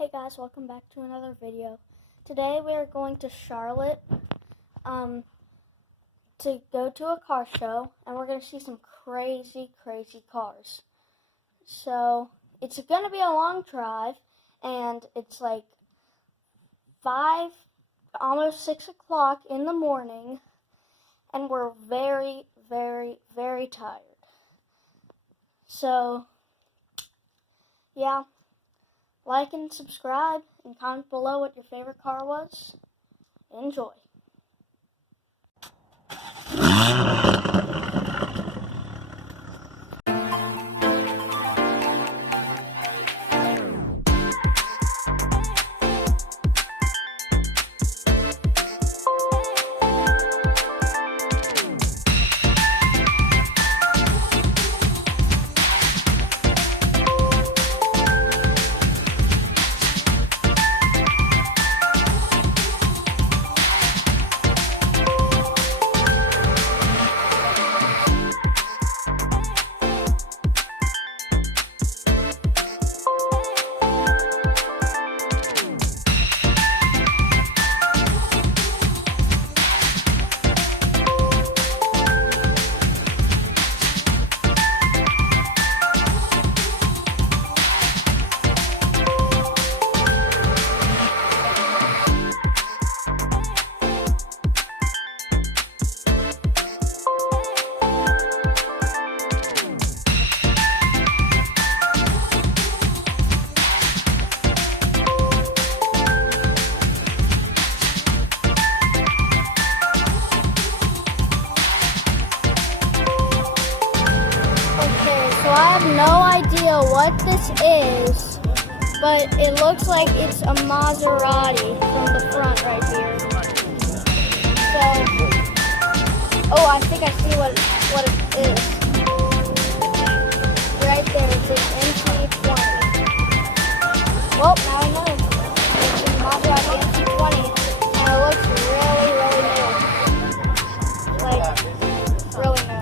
Hey guys, welcome back to another video. Today we are going to Charlotte to go to a car show, and we're going to see some crazy cars. So it's going to be a long drive, and it's like 5, almost 6 o'clock in the morning, and we're very tired. So yeah. Like and subscribe, and comment below what your favorite car was. Enjoy. So I have no idea what this is, but it looks like it's a Maserati from the front right here. So, oh, I think I see what it is. Right there, it says MC20. Well, now I know. It's a Maserati MC20, and it looks really new. Like, really new.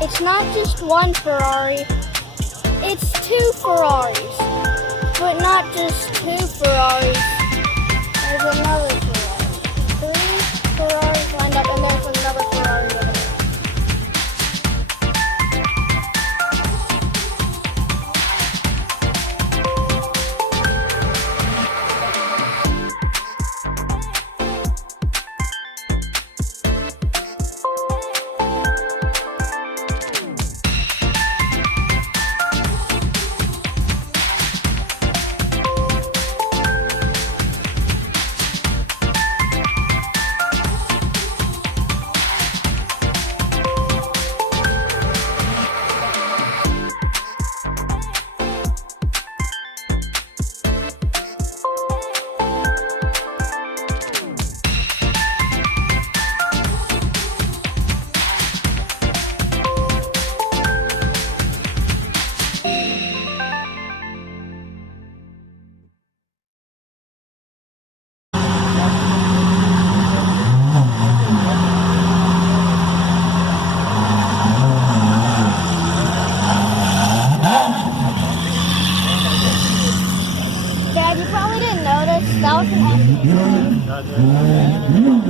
It's not just one Ferrari, it's 2 Ferraris. But not just 2 Ferraris, there's another Ferrari. 3 Ferraris lined up, and there's another Ferrari over there.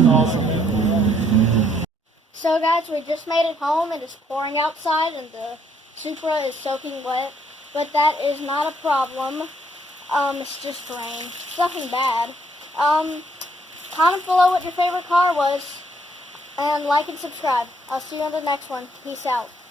Awesome. So guys, we just made it home. It is pouring outside and the Supra is soaking wet, but that is not a problem. It's just rain. It's nothing bad. Comment below what your favorite car was, and like and subscribe. I'll see you on the next one. Peace out.